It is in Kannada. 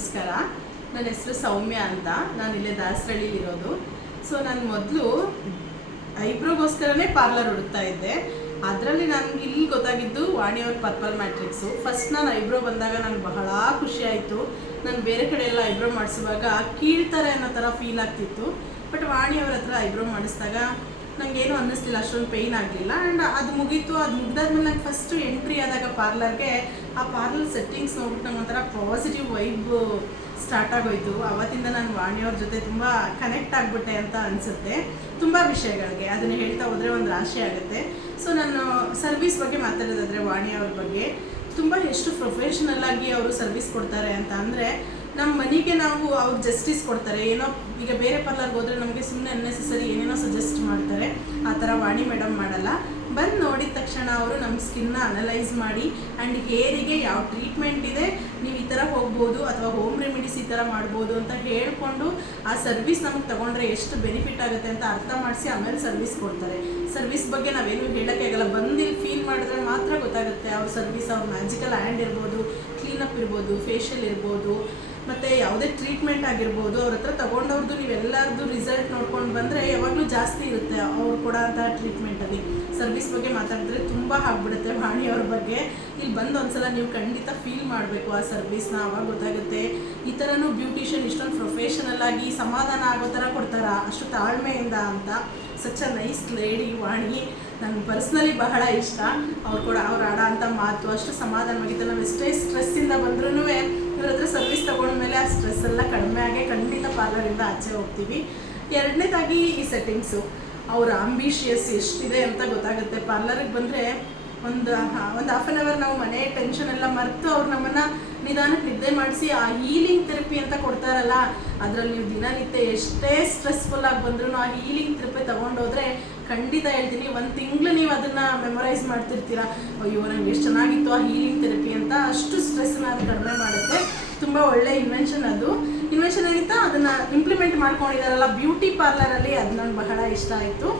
ನಮಸ್ಕಾರ. ನನ್ನ ಹೆಸರು ಸೌಮ್ಯ ಅಂತ. ನಾನು ಇಲ್ಲೇ ದಾಸರಳ್ಳಿಲಿರೋದು. ಸೊ ನಾನು ಮೊದಲು ಐಬ್ರೋಗೋಸ್ಕರನೇ ಪಾರ್ಲರ್ ಹುಡುಕ್ತಾ ಇದ್ದೆ. ಅದರಲ್ಲಿ ನನಗೆ ಇಲ್ಲಿ ಗೊತ್ತಾಗಿದ್ದು ವಾಣಿಯವ್ರ ಪರ್ಪಲ್ ಮ್ಯಾಟ್ರಿಕ್ಸು. ಫಸ್ಟ್ ನಾನು ಐಬ್ರೋ ಬಂದಾಗ ನನಗೆ ಬಹಳ ಖುಷಿ ಆಯಿತು. ನಾನು ಬೇರೆ ಕಡೆ ಎಲ್ಲ ಐಬ್ರೋ ಮಾಡಿಸುವಾಗ ಕೀಳ್ತಾರೆ ಅನ್ನೋ ಥರ ಫೀಲ್ ಆಗ್ತಿತ್ತು. ಬಟ್ ವಾಣಿಯವ್ರ ಹತ್ರ ಐಬ್ರೋ ಮಾಡಿಸಿದಾಗ ನನಗೇನು ಅನ್ನಿಸ್ಲಿಲ್ಲ, ಅಷ್ಟೊಂದು ಪೇಯ್ನ್ ಆಗಲಿಲ್ಲ. ಆ್ಯಂಡ್ ಅದು ಮುಗೀತು. ಅದು ಮುಗಿದಾದ್ಮೇಲೆ ನಂಗೆ ಫಸ್ಟು ಎಂಟ್ರಿ ಆದಾಗ ಪಾರ್ಲರ್ಗೆ ಆ ಪಾರ್ಲರ್ ಸೆಟ್ಟಿಂಗ್ಸ್ ನೋಡ್ಬಿಟ್ಟು ನಂಗೆ ಒಂಥರ ಪಾಸಿಟಿವ್ ವೈಬ್ ಸ್ಟಾರ್ಟ್ ಆಗೋಯ್ತು. ಆವತ್ತಿಂದ ನಾನು ವಾಣಿಯವ್ರ ಜೊತೆ ತುಂಬ ಕನೆಕ್ಟ್ ಆಗಿಬಿಟ್ಟೆ ಅಂತ ಅನಿಸುತ್ತೆ. ತುಂಬ ವಿಷಯಗಳಿಗೆ ಅದನ್ನು ಹೇಳ್ತಾ ಹೋದರೆ ಒಂದು ರಾಶಿ ಆಗುತ್ತೆ. ಸೊ ನಾನು ಸರ್ವಿಸ್ ಬಗ್ಗೆ ಮಾತಾಡೋದಾದರೆ ವಾಣಿಯವ್ರ ಬಗ್ಗೆ ತುಂಬ ಎಷ್ಟು ಪ್ರೊಫೆಷ್ನಲ್ ಆಗಿ ಅವರು ಸರ್ವಿಸ್ ಕೊಡ್ತಾರೆ ಅಂತ ಅಂದರೆ, ನಮ್ಮ ಮನೆಗೆ ನಾವು ಅವ್ರು ಜಸ್ಟಿಸ್ ಕೊಡ್ತಾರೆ. ಏನೋ ಈಗ ಬೇರೆ ಪಾರ್ಲರ್ಗೆ ಹೋದರೆ ನಮಗೆ ಸುಮ್ಮನೆ ಅನ್ನೆಸೆಸರಿ ಏನೇನೋ ಸಜೆಸ್ಟ್ ಮಾಡ್ತಾರೆ. ಆ ಥರ ವಾಣಿ ಮೇಡಮ್ ಮಾಡಲ್ಲ. ಬಂದು ನೋಡಿದ ತಕ್ಷಣ ಅವರು ನಮ್ಮ ಸ್ಕಿನ್ನ ಅನಲೈಸ್ ಮಾಡಿ ಆ್ಯಂಡ್ ಹೇರಿಗೆ ಯಾವ ಟ್ರೀಟ್ಮೆಂಟ್ ಇದೆ, ನೀವು ಈ ಥರ ಹೋಗ್ಬೋದು ಅಥವಾ ಹೋಮ್ ರೆಮಿಡೀಸ್ ಈ ಥರ ಮಾಡ್ಬೋದು ಅಂತ ಹೇಳಿಕೊಂಡು ಆ ಸರ್ವಿಸ್ ನಮಗೆ ತೊಗೊಂಡ್ರೆ ಎಷ್ಟು ಬೆನಿಫಿಟ್ ಆಗುತ್ತೆ ಅಂತ ಅರ್ಥ ಮಾಡಿಸಿ ಆಮೇಲೆ ಸರ್ವಿಸ್ ಕೊಡ್ತಾರೆ. ಸರ್ವಿಸ್ ಬಗ್ಗೆ ನಾವೇನು ಹೇಳೋಕ್ಕೆ ಆಗಲ್ಲ, ಬಂದು ಫೀಲ್ ಮಾಡಿದ್ರೆ ಮಾತ್ರ ಗೊತ್ತಾಗುತ್ತೆ ಅವ್ರ ಸರ್ವಿಸ್. ಅವ್ರ ಮ್ಯಾಜಿಕಲ್ ಹ್ಯಾಂಡ್ ಇರ್ಬೋದು, ಕ್ಲೀನಪ್ ಇರ್ಬೋದು, ಫೇಶಿಯಲ್ ಇರ್ಬೋದು, ಮತ್ತು ಯಾವುದೇ ಟ್ರೀಟ್ಮೆಂಟ್ ಆಗಿರ್ಬೋದು, ಅವ್ರ ಹತ್ರ ತೊಗೊಂಡವ್ರದ್ದು ನೀವೆಲ್ಲರದ್ದು ರಿಸಲ್ಟ್ ನೋಡ್ಕೊಂಡು ಬಂದರೆ ಯಾವಾಗಲೂ ಜಾಸ್ತಿ ಇರುತ್ತೆ ಅವ್ರು ಕೊಡೋಂಥ ಟ್ರೀಟ್ಮೆಂಟಲ್ಲಿ. ಸರ್ವಿಸ್ ಬಗ್ಗೆ ಮಾತಾಡಿದ್ರೆ ತುಂಬ ಆಗ್ಬಿಡುತ್ತೆ ವಾಣಿಯವ್ರ ಬಗ್ಗೆ. ಇಲ್ಲಿ ಬಂದು ಒಂದ್ಸಲ ನೀವು ಖಂಡಿತ ಫೀಲ್ ಮಾಡಬೇಕು ಆ ಸರ್ವಿಸ್ನ, ಆವಾಗ ಗೊತ್ತಾಗುತ್ತೆ. ಈ ಥರನೂ ಬ್ಯೂಟಿಷಿಯನ್ ಇಷ್ಟೊಂದು ಪ್ರೊಫೆಷನಲ್ ಆಗಿ ಸಮಾಧಾನ ಆಗೋ ಥರ ಕೊಡ್ತಾರಾ ಅಷ್ಟು ತಾಳ್ಮೆಯಿಂದ ಅಂತ. ಸಚ್ ಅ ನೈಸ್ ಲೇಡಿ ವಾಣಿ. ನನಗೆ ಪರ್ಸ್ನಲಿ ಬಹಳ ಇಷ್ಟ. ಅವ್ರು ಆಡೋ ಅಂಥ ಮಾತು ಅಷ್ಟು ಸಮಾಧಾನವಾಗಿತ್ತು. ನಾವು ಎಷ್ಟೇ ಸ್ಟ್ರೆಸ್ಸಿಂದ ಬಂದ್ರೂ ಇವ್ರ ಹತ್ರ ಸರ್ವಿಸ್ ತೊಗೊಂಡ್ಮೇಲೆ ಆ ಸ್ಟ್ರೆಸ್ ಎಲ್ಲ ಕಡಿಮೆ ಆಗಿ ಖಂಡಿತ ಪಾರ್ಲರಿಂದ ಆಚೆ ಹೋಗ್ತೀವಿ. ಎರಡನೇದಾಗಿ ಈ ಸೆಟ್ಟಿಂಗ್ಸು, ಅವ್ರ ಆಂಬಿಷಿಯಸ್ ಎಷ್ಟಿದೆ ಅಂತ ಗೊತ್ತಾಗುತ್ತೆ. ಪಾರ್ಲರಿಗೆ ಬಂದರೆ ಒಂದು ಹಾಫ್ ಆನ್ ಅವರ್ ನಾವು ಮನೆ ಟೆನ್ಷನ್ ಎಲ್ಲ ಮರೆತು ಅವ್ರು ನಮ್ಮನ್ನು ನಿಧಾನಕ್ಕೆ ನಿದ್ದೆ ಮಾಡಿಸಿ ಆ ಹೀಲಿಂಗ್ ಥೆರಪಿ ಅಂತ ಕೊಡ್ತಾರಲ್ಲ, ಅದರಲ್ಲಿ ನೀವು ದಿನನಿತ್ಯ ಎಷ್ಟೇ ಸ್ಟ್ರೆಸ್ಫುಲ್ಲಾಗಿ ಬಂದ್ರೂ ಆ ಹೀಲಿಂಗ್ ಥೆರಪಿ ತೊಗೊಂಡೋದ್ರೆ ಖಂಡಿತ ಹೇಳ್ತೀನಿ, ಒಂದು ತಿಂಗಳು ನೀವು ಅದನ್ನು ಮೆಮೊರೈಸ್ ಮಾಡ್ತಿರ್ತೀರ. ಅಯ್ಯೋ ನಂಗೆ ಎಷ್ಟು ಚೆನ್ನಾಗಿತ್ತು ಆ ಹೀಲಿಂಗ್ ಥೆರಪಿ ಅಂತ. ಅಷ್ಟು ಸ್ಟ್ರೆಸ್ನ ಅದು ಕಡಿಮೆ ಮಾಡುತ್ತೆ. ತುಂಬ ಒಳ್ಳೆ ಇನ್ವೆನ್ಷನ್ ಅದು. ಇನ್ವೆನ್ಷನ್ ಏನಿತ್ತು ಅದನ್ನು ಇಂಪ್ಲಿಮೆಂಟ್ ಮಾಡ್ಕೊಂಡಿದ್ದಾರಲ್ಲ ಬ್ಯೂಟಿ ಪಾರ್ಲರಲ್ಲಿ, ಅದು ನನಗೆ ಬಹಳ ಇಷ್ಟ ಆಯಿತು.